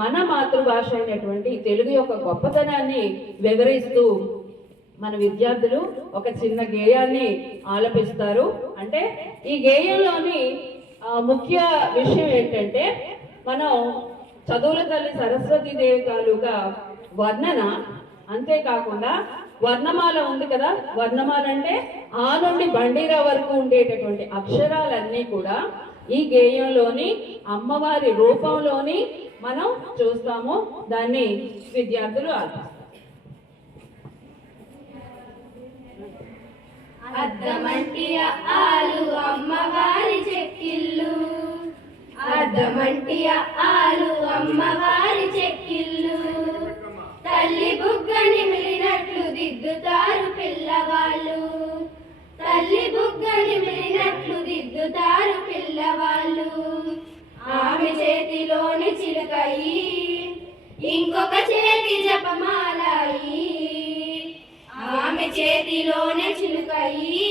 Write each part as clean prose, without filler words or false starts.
మన మాతృభాష అయినటువంటి తెలుగు యొక్క గొప్పతనాన్ని వివరిస్తూ మన విద్యార్థులు ఒక చిన్న గేయాన్ని ఆలపిస్తారు. అంటే ఈ గేయంలోని ముఖ్య విషయం ఏంటంటే, మనం చదువుల తల్లి సరస్వతీదేవి తాలూకా వర్ణన, అంతేకాకుండా వర్ణమాల ఉంది కదా, వర్ణమాల అంటే ఆ నుండి బండిరా వరకు ఉండేటటువంటి అక్షరాలన్నీ కూడా ఈ గేయంలోని అమ్మవారి రూపంలోని మనం చూస్తాము. దాన్ని విద్యార్థులు ఆలపిస్తారు. అద్దమంటి ఆలు అమ్మవారి చెక్కిళ్ళు, అద్దమంటి ఆలు అమ్మవారి చెక్కిళ్ళు, తల్లి బుగ్గని మిలినట్లు దిద్దుతారు పిల్లవాళ్ళు, తల్లి బుగ్గని మిలినట్లు దిద్దుతారు పిల్లవాళ్ళు. ఆమె చేతిలోని చిలుకయి, ఇంకొక చేతి జపమాలయి, ఆమె చేతిలోనే చిలుకయి,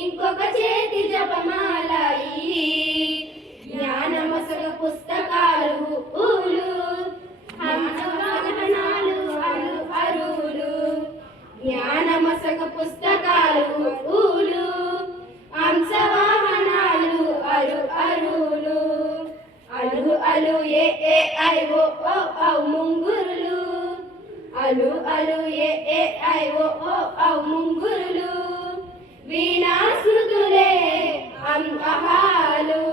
ఇంకొక చేతి జపమాలయి. జ్ఞానమసగ పుస్తకాలు ఊలు, హంసవాహనాలు అరు అరులు, జ్ఞానమసగ పుస్తకాలు ఊలు, హంసవాహనాలు అరు అరులు. అలు అలు ఏ ఏ ఐ ఓ ఓ ఔ ముంగురులు, అలు అలు ఏ ఏ ఐ ఓ ఓ ఔ ముంగురులు. వీణా శృతులే అహాలు,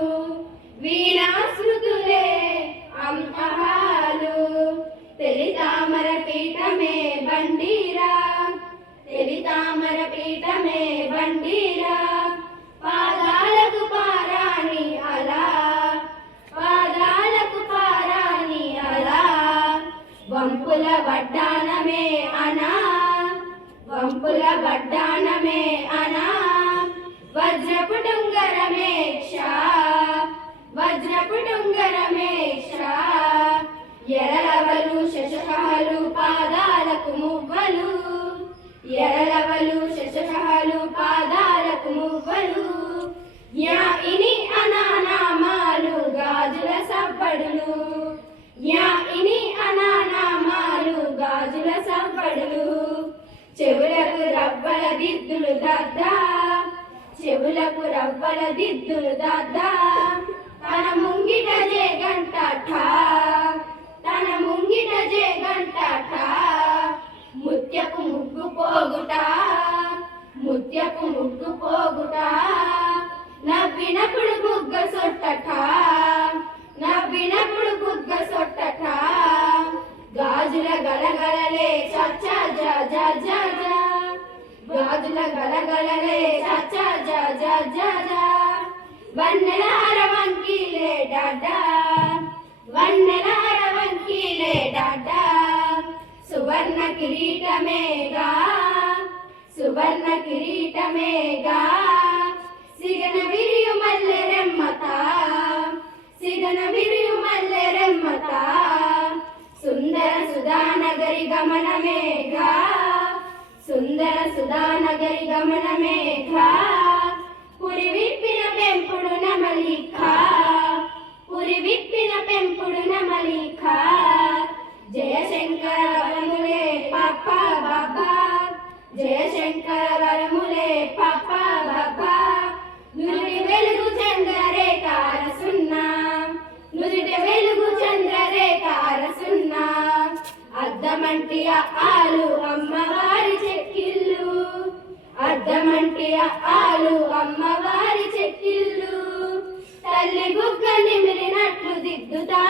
వీణా శృతులే అహాలు. తెలి తామర పీఠమే బండిరా, తెలి తామర పీఠమే బండిరా. పాదాలకు పారాణి అలా, పాదాలకు పారాణి అలా. వంపుల వడ్డానమే అనా, వంపుల వడ్డానమే అనా. వజ్రపు డుంగరమే క్షా, వజ్రపు డుంగరమే క్షా. ఎరలవలు శశహలు పాదాలకు మువ్వలు, ఎరలవలు శశహలు పాదాలకు మువ్వలు. యా ఇని అనానామాలు గాజుల సవ్వడులు, యా ఇని అనానామాలు గాజుల సవ్వడులు. చెవులకు రవ్వల దిద్దులు దద్దా, చెవులకు రవ్వల దిద్దులు దద్దా. తన ముంగిట జే గంట ఠా, తన ముంగిట జే గంట ఠా. ముత్యపు ముగ్గు పోగుట, ముత్యపు ముగ్గు పోగుట. నవ్వినప్పుడు బుగ్గ సొట్టట, నవ్వినప్పుడు బుగ్గ సొట్టట. గాజుల గలగలలే చచ్చా జా జా జా జా, గాజుల గలగలలే చచ్చా జా జా జా జా. వన్నెలార వంకీలే డాడా, వన్నెలార వంకీలే డాడా. సువర్ణ కిరీటమేగా, సువర్ణ కిరీటమేగా. సిగన విరియు మల్లె రెమ్మత, సిగన విరియు మల్లె రెమ్మత. సుందర సుధానగరి గమనమేఘా, సుందర సుధానగరి గమనమేఘా. పురి విప్పిన పెంపుడు నమలిఖా, పురి విప్పిన పెంపుడు నమలిఖా. జయశంకర వరములే పాప బాబా, జయశంకర వరములే పాప బాబా. నుడి వెలుగు చంద్రరేఖార సున్నా, నుడి వెలుగు చంద్రరేఖార సున్నా. అద్దమంటి ఆలు అమ్మవారి చెక్కిళ్ళు, అద్దమంటి ఆలు అమ్మవారి చెక్కిళ్ళు. తల్లి బుగ్గ నిమిలినట్లు దిద్దుతా